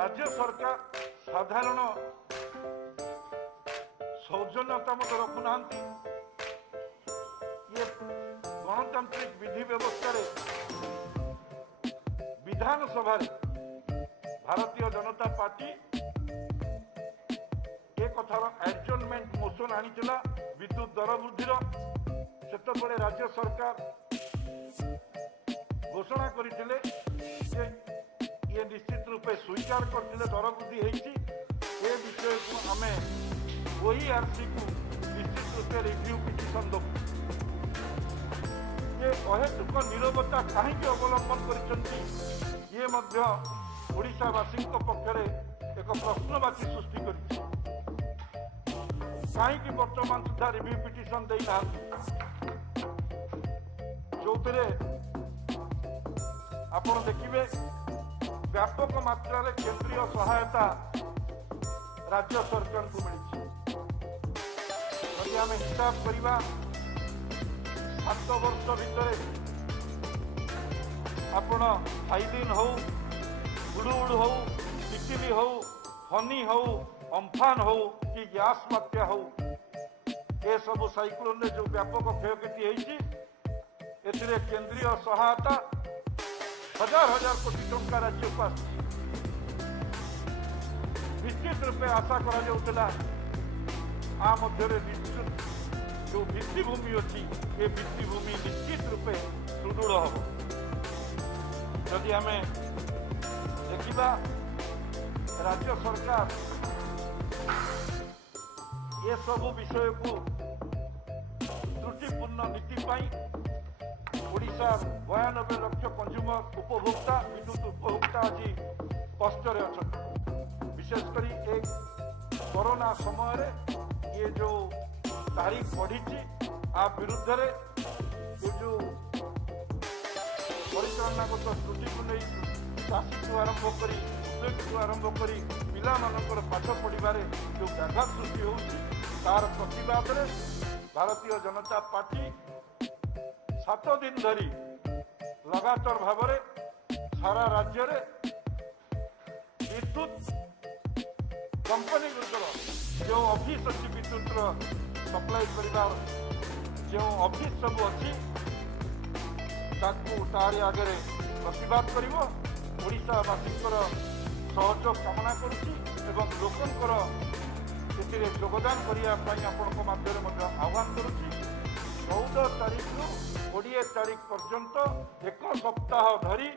राज्य सरकार साधारण सौजन्यता रखुना ये गणतांत्रिक विधि व्यवस्था विधानसभा भारतीय जनता पार्टी एक कथार एडजर्नमेंट मोशन आनीला विद्युत दर वृद्धि से राज्य सरकार घोषणा करते ये निश्चित रूपे स्वीकार करते दर वृद्धि होती विषय को आम OERC को निश्चित रूपे रिव्यू पिटिशन दबू ये अहेतुक नीरवता कहीं अवलंबन करशावासी पक्षरे एक प्रश्नवाची सृष्टि कर कहीं वर्तमान सुधा रिव्यू पिटिशन देना जो आप देखिए व्यापक मात्रा केंद्रीय सहायता राज्य सरकार को मिली यदि आम हिसाब करवा 7 वर्ष भितर आपण हाइलिन हो हुडुहुड हो तितली हो फनी हो अम्फान हो कि गैस बात्या हो ए सब साइक्लोन जो व्यापक क्षयक्षति होती केंद्रीय सहायता हजार हजार कोटी टंका राज्य को निश्चित रूपे आशा करा निश्चित जो भित्तिभूमि अच्छी ये भित्तिभूमि निश्चित रूपे सुदृढ़ हम जदि आम देखा राज्य सरकार ये सब विषय को त्रुटिपूर्ण नीति ओडिशा 92 लाख कंज्यूमर उपभोक्ता विद्युत उपभोक्ता आज कष्ट अच्छा विशेषकर एक कोरोना समय ये जो तारीख बढ़ी आ विरुद्ध ये जो परिचालनागत त्रुटि को नहीं चाषी आरंभ कर उद्योग आरंभ कर पिला पाठ पढ़ारे जो व्याघात सृष्टि हो तार प्रतिवाद भारतीय जनता पार्टी 7 दिन धरी लगातार भाव सारा राज्य विद्युत कंपनी गुरुतर जो ऑफिस अच्छी विद्युत सप्लाई करवा जो ऑफिस सब अच्छी तारी आगे प्रतिवाद कर ओडिशावासी सहयोग कामना करुच्ची एवं लोकंर योगदान करने आपण माध्यम आह्वान करुच्ची 14 तारीख रु 20 तारीख पर्यंत एक सप्ताह धरी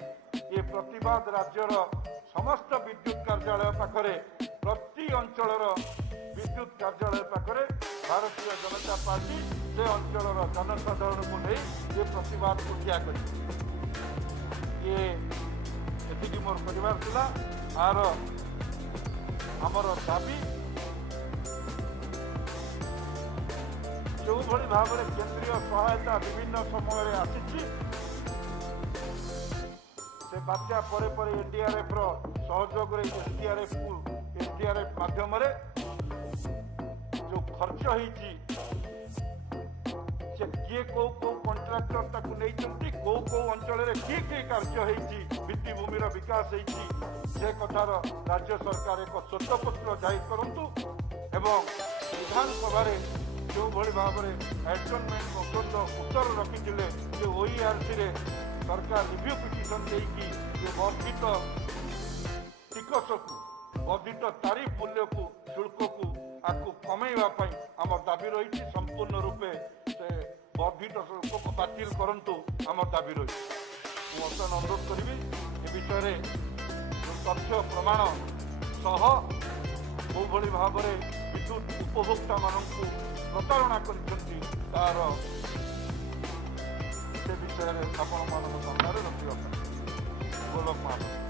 ये प्रतिवाद राज्यर समस्त विद्युत कार्यालय पाखरे प्रति अंचल विद्युत कार्यालय पाखरे भारतीय जनता पार्टी से अंचल जनसाधारण को नहीं ये प्रतिवाद को ठिया कर ये मोर परिवार थिला आर आमर दाबी जो भली भाव में केंद्रीय सहायता विभिन्न समय आसी से बात्या परे परे एनडीआरएफ सहयोग एसडीआरएफ माध्यम जो खर्च होती किए कौ कंट्राक्टर नहीं कौ अंचल किए कार्य भित्तिभूमि विकास से कथार राज्य सरकार एक श्वेतपत्र जारी करूँ एवं विधानसभा जो भली भाव में एडजर्नमेंट मोशन उत्तर रखिते जो OERC सरकार रिव्यू पिटिशन देकी वर्धित टिकस को वर्धित तारीफ मूल्य को शुल्क को आपको कमेवाई आम दाबी रही संपूर्ण रूपे से वर्धित शुल्क को बातिल करंतु आम दाबी रही मुझे अनुरोध करी ए विषय जो तथ्य प्रमाण सह जो भली भाव में विद्युत उपभोक्ता मानू प्रतारणा तार से विषय आपण मान सामने रखा गोलक महापात्र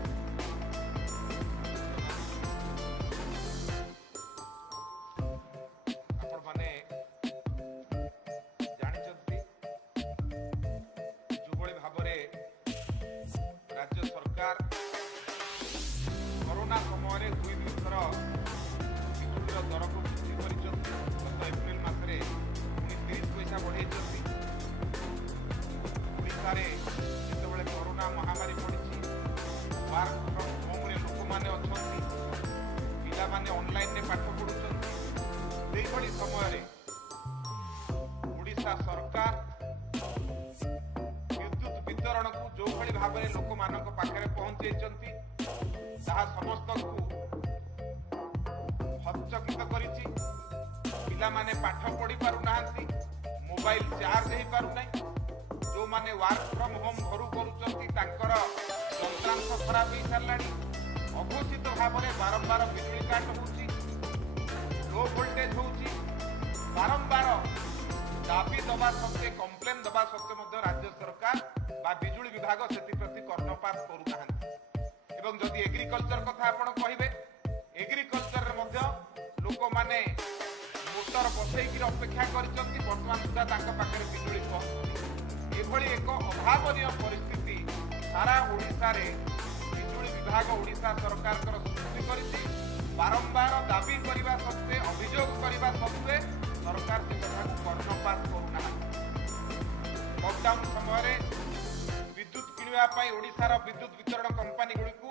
राज्य सरकार कोरोना समय 2 थर बिजुली दर को वृद्धि कर गत एप्रिल मासरे 30 पैसा बढ़ाई ओडिशा जिते कोरोना महामारी पड़ी वर्क फ्रॉम होम लोक मैंने अच्छा ସମୟରେ ଓଡ଼ିଶା ସରକାର ବିଦ୍ୟୁତ ବିତରଣକୁ ଯେଉଁଭଳି ଭାବରେ ଲୋକମାନଙ୍କ ପାଖରେ ପହଞ୍ଚାଇଛନ୍ତି ତାହା ସମସ୍ତଙ୍କୁ ହତଚକିତ କରିଛି। ପିଲାମାନେ ପାଠ ପଢି ପାରୁନାହାନ୍ତି, ମୋବାଇଲ ଚାର୍ଜ ହେଇପାରୁନାହିଁ। ଯେଉଁମାନେ ୱାର୍କ ଫ୍ରମ୍ ହୋମ୍ ଘରୁ କରୁଛନ୍ତି ତାଙ୍କର ଯନ୍ତ୍ରାଂଶ ଖରାପ ହେଇସାରିଲାଣି। ଅଘୋଷିତ ଭାବରେ ବାରମ୍ବାର ବିଜୁଳି କାଟ ହେଉଛି, ଲୋ ଭୋଲ୍ଟେଜ ହେଉଛି। ବାରମ୍ବାର ଦାବି ଦେବା ସତ୍ତ୍ୱେ, କମ୍ପ୍ଲେନ୍ ଦେବା ସତ୍ତ୍ୱେ ମଧ୍ୟ ରାଜ୍ୟ ସରକାର ବା ବିଜୁଳି ବିଭାଗ ସେଥିପ୍ରତି କର୍ଣ୍ଣପାତ କରୁନାହାନ୍ତି। ଏବଂ ଯଦି ଏଗ୍ରିକଲଚର କଥା ଆପଣ କହିବେ, ଏଗ୍ରିକଲଚରରେ ମଧ୍ୟ ଲୋକମାନେ ମୋଟର ବସେଇକି ଅପେକ୍ଷା କରିଛନ୍ତି, ବର୍ତ୍ତମାନ ସୁଦ୍ଧା ତାଙ୍କ ପାଖରେ ବିଜୁଳି ପହଞ୍ଚୁନି। ଏଭଳି ଏକ ଅଭାବନୀୟ ପରିସ୍ଥିତି ସାରା ଓଡ଼ିଶାରେ ବିଜୁଳି ବିଭାଗ ଓଡ଼ିଶା ସରକାରଙ୍କର ସୃଷ୍ଟି କରିଛି। ବାରମ୍ବାର ଦାବି କରିବା ସତ୍ତ୍ୱେ, ଅଭିଯୋଗ କରିବା ସତ୍ତ୍ୱେ ସରକାର ସେ କଥାକୁ କର୍ଣ୍ଣପାତ କରୁନାହାନ୍ତି। ଲକଡାଉନ ସମୟରେ ବିଦ୍ୟୁତ କିଣିବା ପାଇଁ ଓଡ଼ିଶାର ବିଦ୍ୟୁତ ବିତରଣ କମ୍ପାନୀଗୁଡ଼ିକୁ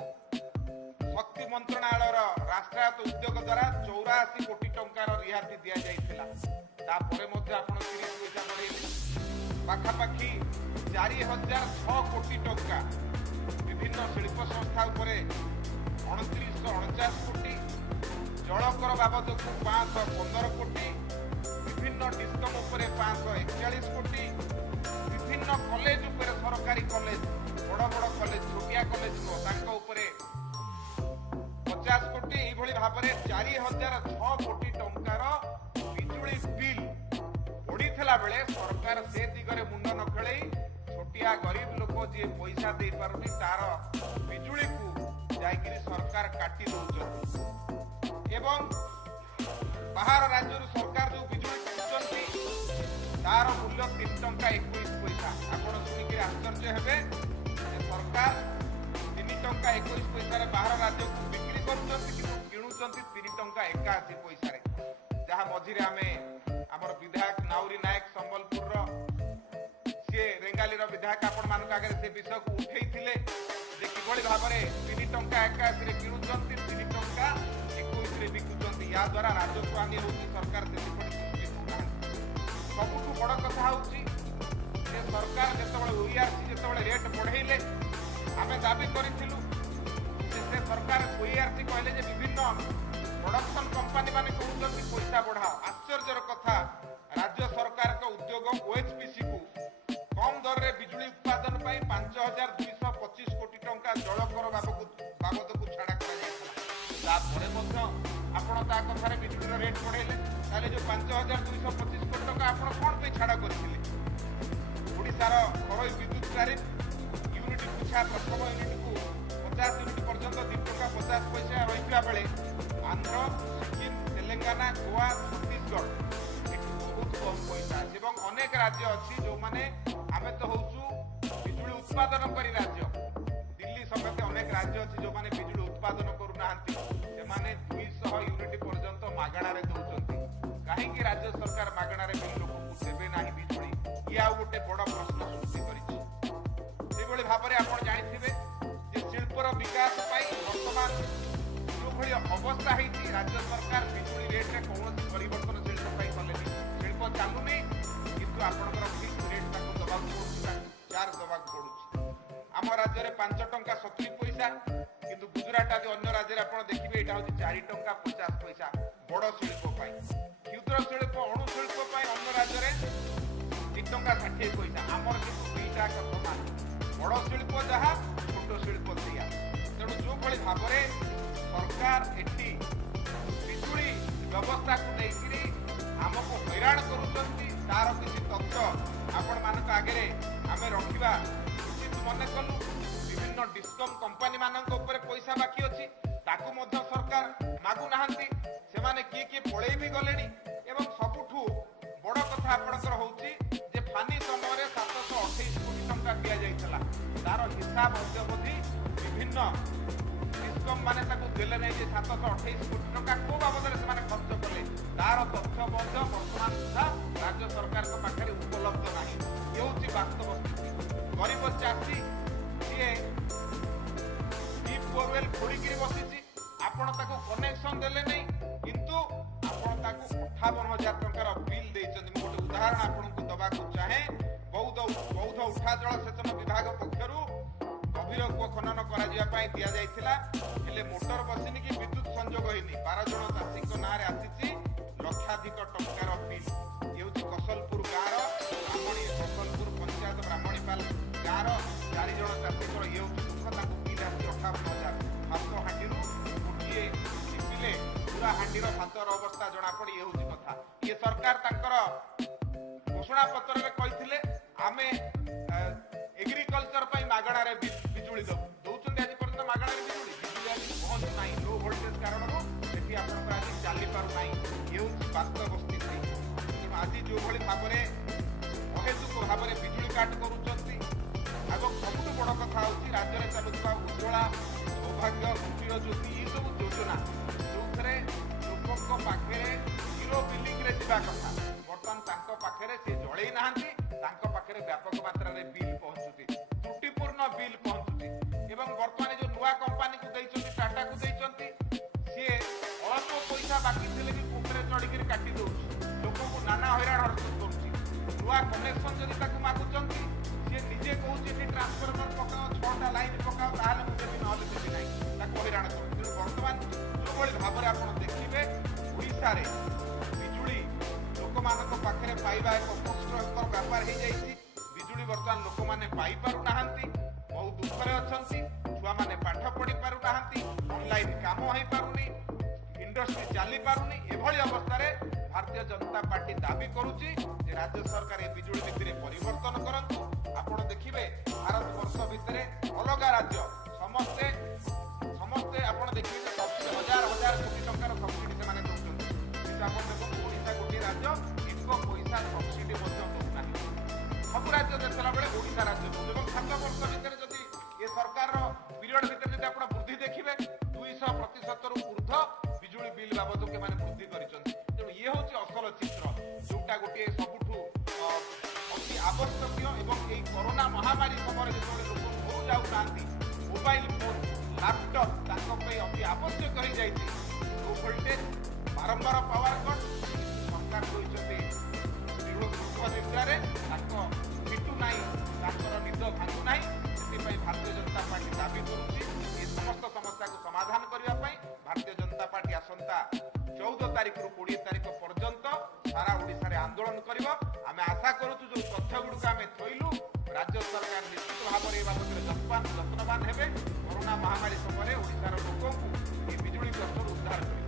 ଶକ୍ତି ମନ୍ତ୍ରଣାଳୟର ରାଷ୍ଟ୍ରାୟତ୍ତ ଉଦ୍ୟୋଗ ଦ୍ୱାରା 84 କୋଟି ଟଙ୍କାର ରିହାତି ଦିଆଯାଇଥିଲା। ତାପରେ ମଧ୍ୟ ଆପଣ 30 ପଇସା ବଢ଼େଇଲେ। ପାଖାପାଖି 4006 କୋଟି ଟଙ୍କା ବିଭିନ୍ନ ଶିଳ୍ପ ସଂସ୍ଥା ଉପରେ 2949 କୋଟି, ଜଳକର ବାବଦକୁ 515 କୋଟି, ବିଭିନ୍ନ ଡିସ୍କମ୍ ଉପରେ 541 କୋଟି, ବିଭିନ୍ନ କଲେଜ ଉପରେ, ସରକାରୀ କଲେଜ, ବଡ଼ ବଡ଼ କଲେଜ, ଛୋଟିଆ କଲେଜ ନୁହଁ, ତାଙ୍କ ଉପରେ 50 କୋଟି, ଏଇଭଳି ଭାବରେ 4006 କୋଟି ଟଙ୍କାର ବିଜୁଳି ବିଲ୍ ପଡ଼ିଥିଲା ବେଳେ ସରକାର ସେ ଦିଗରେ ମୁଣ୍ଡ ନ ଖେଳେଇ ଛୋଟିଆ ଗରିବ ଲୋକ ଯିଏ ପଇସା ଦେଇପାରୁନି ତାର ବିଜୁଳିକୁ ଯାଇକିରି ସରକାର କାଟି ଦଉଛନ୍ତି। ଏବଂ ବାହାର ରାଜ୍ୟରୁ ସରକାର ଯୋଉ ବିଜୁଳି କିଣୁଛନ୍ତି ତାର ମୂଲ୍ୟ 3 ଟଙ୍କା 21 ପଇସା। ଆପଣ ଶୁଣିକିରି ଆଶ୍ଚର୍ଯ୍ୟ ହେବେ ଯେ ସରକାର 3 ଟଙ୍କା 21 ପଇସାରେ ବାହାର ରାଜ୍ୟକୁ ବିକ୍ରି କରୁଛନ୍ତି, କିନ୍ତୁ କିଣୁଛନ୍ତି 3 ଟଙ୍କା 81 ପଇସାରେ। ଯାହା ମଝିରେ ଆମେ ଆମର ବିଧାୟକ ନାଉରୀ ନାୟକ ସମ୍ବଲପୁରର, ସିଏ ରେଙ୍ଗାଲିର ବିଧାୟକ ଆପଣମାନଙ୍କ ଆଗରେ ସେ ବିଷୟକୁ ଉଠେଇଥିଲେ ଯେ କିଭଳି ଭାବରେ 3 ଟଙ୍କା 81ରେ କିଣୁଛନ୍ତି, 3 ଟଙ୍କା 21ରେ ବିକୁଛନ୍ତି। ଏହା ଦ୍ୱାରା ରାଜସ୍ୱ ହାନି ହେଉଛି, ସରକାର ସେଥିପାଇଁ ଦୃଷ୍ଟି ଦେଉନାହାନ୍ତି। ସବୁଠୁ ବଡ଼ କଥା ହେଉଛି ଯେ ସରକାର ଯେତେବେଳେ OERC ଯେତେବେଳେ ରେଟ୍ ବଢ଼େଇଲେ, ଆମେ ଦାବି କରିଥିଲୁ ଯେ ସେ ସରକାର OERC କହିଲେ ଯେ ବିଭିନ୍ନ ପ୍ରଡକ୍ସନ କମ୍ପାନୀ ମାନେ କହୁଛନ୍ତି ପଇସା ବଢ଼ାଅ। ଆଶ୍ଚର୍ଯ୍ୟର କଥା, ରାଜ୍ୟ ସରକାରଙ୍କ ଉଦ୍ୟୋଗ OHPCକୁ କମ୍ ଦରରେ ବିଜୁଳି ଉତ୍ପାଦନ ପାଇଁ 5225 କୋଟି ଟଙ୍କା ଜଳକର ବାବଦକୁ ଛାଡ଼ କରାଯାଇଥିଲା। ତାପରେ ମଧ୍ୟ ଆପଣ ତା କଥାରେ ବିଜୁଳିର ରେଟ୍ ବଢ଼େଇଲେ। ତାହେଲେ ଯୋଉ 5225 କୋଟି ଟଙ୍କା ଆପଣ କ'ଣ ପାଇଁ ଛାଡ଼ କରିଥିଲେ? ଓଡ଼ିଶାର ଘରୋଇ ବିଦ୍ୟୁତ ତାରିଫ ୟୁନିଟ୍ ପିଛା ପ୍ରଥମ ୟୁନିଟ୍କୁ 50 ୟୁନିଟ୍ ପର୍ଯ୍ୟନ୍ତ 2 ଟଙ୍କା 50 ପଇସା ରହିଥିବା ବେଳେ ଆନ୍ଧ୍ର, ସିକିମ, ତେଲେଙ୍ଗାନା, ଗୋଆ, ଛତିଶଗଡ଼ ଏଠୁ ବହୁତ କମ୍ ପଇସା ଅଛି। ଏବଂ ଅନେକ ରାଜ୍ୟ ଅଛି ଯେଉଁମାନେ, ଆମେ ତ ହଉଛୁ ବିଜୁଳି ଉତ୍ପାଦନକାରୀ ରାଜ୍ୟ, ଦିଲ୍ଲୀ ସମେତ ଅନେକ ରାଜ୍ୟ ଅଛି ଯେଉଁମାନେ ବିଜୁଳି ଉତ୍ପାଦନ କରୁନାହାନ୍ତି, ସେମାନେ 200 ୟୁନିଟ୍ ପର୍ଯ୍ୟନ୍ତ ମାଗଣାରେ ଦେଉଛନ୍ତି। କାହିଁକି ରାଜ୍ୟ ସରକାର ମାଗଣାରେ ଲୋକଙ୍କୁ ଦେବେ ନାହିଁ ବିଜୁଳି? ଇଏ ଆଉ ଗୋଟେ ବଡ଼ ପ୍ରଶ୍ନ ସୃଷ୍ଟି କରିଛି। ସେହିଭଳି ଭାବରେ ଆପଣ ଜାଣିଥିବେ ଯେ ଶିଳ୍ପର ବିକାଶ ପାଇଁ ବର୍ତ୍ତମାନ ଯେଉଁଭଳି ଅବସ୍ଥା ହେଇଛି, ରାଜ୍ୟ ସରକାର ବିଜୁଳି ରେଟ୍ରେ କୌଣସି ପରିବର୍ତ୍ତନ ଶିଳ୍ପ ପାଇଁ କଲେନି। ଶିଳ୍ପ ଚାଲୁନି, କିନ୍ତୁ ଆପଣଙ୍କର ଫିକ୍ସ ରେଟ୍ ତାକୁ ଦେବାକୁ ପଡୁଛି, ତାକୁ ଚାର୍ଜ ଦେବାକୁ ପଡୁଛି। ଆମ ରାଜ୍ୟରେ 5 ଟଙ୍କା 70 ପଇସା, କିନ୍ତୁ ଗୁଜରାଟ ଆଦି ଅନ୍ୟ ରାଜ୍ୟରେ ଆପଣ ଦେଖିବେ ଏଇଟା ହେଉଛି 4 ଟଙ୍କା 50 ପଇସା ବଡ଼ ଶିଳ୍ପ ପାଇଁ। କ୍ଷୁଦ୍ର ଶିଳ୍ପ, ଅଣୁ ଶିଳ୍ପ ପାଇଁ ଅନ୍ୟ ରାଜ୍ୟରେ 2 ଟଙ୍କା 60 ପଇସା। ଆମର କିନ୍ତୁ ଦୁଇଟା ସମାନ। ବଡ଼ ଶିଳ୍ପ ଯାହା, ଛୋଟ ଶିଳ୍ପ ସେଇଆ। ତେଣୁ ଯେଉଁଭଳି ଭାବରେ ସରକାର ଏଠି ବିଜୁଳି ବ୍ୟବସ୍ଥାକୁ ନେଇକିରି ଆମକୁ ହଇରାଣ କରୁଛନ୍ତି, ତାର କିଛି ତଥ୍ୟ ଆପଣମାନଙ୍କ ଆଗରେ ଆମେ ରଖିବା ଉଚିତ ମନେ କଲୁ। ବିଭିନ୍ନ ଡିସ୍କମ୍ କମ୍ପାନୀ ମାନଙ୍କ ଉପରେ ପଇସା ବାକି ଅଛି, ତାକୁ ମଧ୍ୟ ସରକାର ମାଗୁନାହାନ୍ତି। ସେମାନେ କିଏ କିଏ ପଳେଇ ବି ଗଲେଣି। ଏବଂ ସବୁଠୁ ବଡ଼ କଥା ଆପଣଙ୍କର ହେଉଛି ଯେ ଫାନି ସମୟରେ 728 କୋଟି ଟଙ୍କା ଦିଆଯାଇଥିଲା, ତାର ହିସାବ ଅଦ୍ୟବଧି ବିଭିନ୍ନ ଡିସ୍କମ୍ ମାନେ ତାକୁ ଦେଲେ ନାହିଁ ଯେ 728 କୋଟି ଟଙ୍କା କୋଉ ବାବଦରେ ସେମାନେ ଖର୍ଚ୍ଚ କଲେ, ତାର ତଥ୍ୟ ମଧ୍ୟ ବର୍ତ୍ତମାନ ସୁଦ୍ଧା ରାଜ୍ୟ ସରକାରଙ୍କ ପାଖରେ ଉପଲବ୍ଧ ନାହିଁ। ଏ ହେଉଛି ବାସ୍ତବ ସ୍ଥିତି। ଗରିବ ଚାଷୀ ସିଏ ଡିପ୍ ବୋରୱେଲ୍ ଖୋଳିକିରି ବସିଛି, ଆପଣ ତାକୁ କନେକ୍ସନ ଦେଲେ ନାହିଁ, କିନ୍ତୁ ଆପଣ जनता को 58,000 टंकार बिल देइछन्ति। मु गोटे उदाहरण आपनको दबाकू चाहे। बौद्ध उठा जल सेचन विभाग पक्षरु गभीर कूप खनन करा जिया पई दिया जाइथिला, हेले मोटर बसिनी कि विद्युत संयोग होइनी। 12 जन चाषीक नारे आसीछि लक्षाधिक टंकार बिल। हेउछि कौशलपुर गाँर ब्राह्मणी कौशलपुर पंचायत ब्राह्मणीपाल गाँर 4 जन चाषीकर हेउछि दुःख। ताकू बिल आसी 58,000। हाथ हांडीरू गोटिए टिपिले पूरा हांडीर भातर अवस्था जଣା पड़ी। हेउछि कथा ये सरकार तांकर घोषणा पत्र में कहिथिले आमे एग्रीकल्चर पई मागणा रे बिजुली दउछन। आज पर्यंत मागणा रे बिजुली आज पहुंच नाही। लो वोल्टेज कारणरू सेठी आपन आज चाली पारु नाही। हेउछि वास्तव स्थिति। तेणु आज जो भली भाबरे अहेतुक भाबरे बिजुली काट करूचंती एवं सबुठु बड़ कथा होछि राज्य रे चालुଥିବା उज्ज्वला सौभाग्य कुटीर ज्योति ये सब योजना जोथरे लोकक पाखरे जीरो बिलिंग रे जिबा कथा बर्तमान तांको पाखरे से जळै नाहंती। तांको पाखरे व्यापक मात्रा रे बिल पहुंचुती, त्रुटिपूर्ण बिल पहुंचुती। एवं बर्तमान जो नुआ कंपनी को दैछंती टाटा को दैछंती से अल्प पैसा बाकी थिले भी कुकरे चढ़ी काटी दउछि। लोक को नाना हैरान हरकत करूछि। नुआ कनेक्शन जदि ताकू मागुचंती से निजे कहूछि कि ट्रांसफार्मर पकाओ 6टा लाइन पकाओ ताहाले मु देबी नहले देबी नाही। ताकू हैरान करूछि। बर्तमान जो भली भाबरे आपण देखिबे ओडिसा रे बिजुली लोकमानक पाखरे पाइबा एक कष्टकर व्यापार हो जाइछि। बिजुली बर्तमान लोक माने पाई पारु नाहंती, बहुत दुखरे अछंती। छुआ माने पाठ पढ़ी पारु नाहंती, ऑनलाइन काम होई पारुनी, इंडस्ट्री चाली पारुनी। एभली अवस्था रे भारतीय जनता पार्टी दाबी करूची जे राज्य सरकार ए बिजुली नीति रे परिवर्तन करंतु। आपण देखिबे भारत वर्ष भितरे अलग राज्य समस्ते आपण देखिबे सब्सिडी हजार कोटी टंकार सब्सिडी से माने दउछंती। किंतु आपण देखो ओडिसा गोटे राज्य एक पैसा सब्सिडी मध्य दउनाही। सब राज्य देखला बेले ओडिसा राज्य एवं 7 वर्ष भितर जदि ये सरकार पीरियड भितर जदि आपण वृद्धि देखिबे 200% रु ऊर्ध्व बिजुली बिल बाबद के माने वृद्धि करिसंती। तेणु ये होची असल चित्र जोटा गोटे सबुठु अति आवश्यक एवं एई कोरोना महामारी समय जेतोले लोक हो जाउ नांती मोबाइल फोन लैपटॉप ताको पे अति आवश्यक हो जाइछि। लो वोल्टेज बारंबार पावर कट सरकार कहिसंती दुख निद्रारे ताको फिटू नाही, ताकर निद भांगु नाही। सेति भारतीय जनता पार्टी दाबी करूछि ए समस्त समस्या को समाधान करिया पई भारतीय जनता पार्टी आसंता 14 तारिख रु 20 तारिख पर्यंत सारा ओडिसा रे आंदोलन करिवो। आमे आशा करूछु जो तथ्य गुडका आमे थइलु राज्य सरकार निश्चित भाबरे ए बाबतरे यत्नवान हेबे। कोरोना महामारी समय ओडिसा रो लोक को ए बिजुली कष्टर उद्धार करिवे।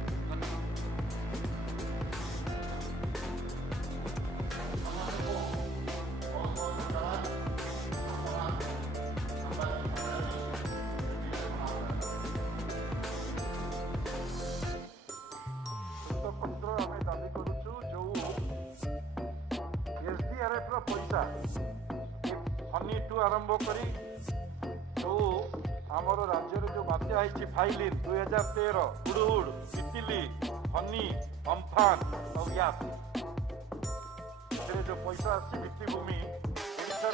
पैसा फनी टू आरंभ करी जो आमर राज्य जो बात्या है फाइलिन 2013 हुडहुड तितली फनी अम्फान और यास जो पैसा आसी भित्तिभूमि ओडिशा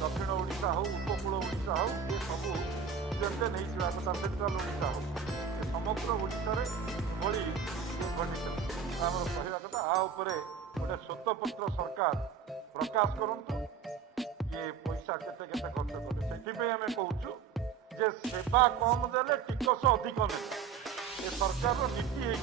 दक्षिण ओडिशा हो उपकूल ओडिशा हो ये सब जेते नहीं जावा कथा सेंट्रल ओडिशा हो समग्र ओडिशा रे भली घटित आमर कहवा कथा आ उपरे गोटे श्वेतपत्र सरकार प्रकाश करंतु ये पैसा केते केते खर्च करे। सेठिपे आमे कहूछु जे सेवा कम देले टिकस अधिक नेले। ये सरकार नीति है।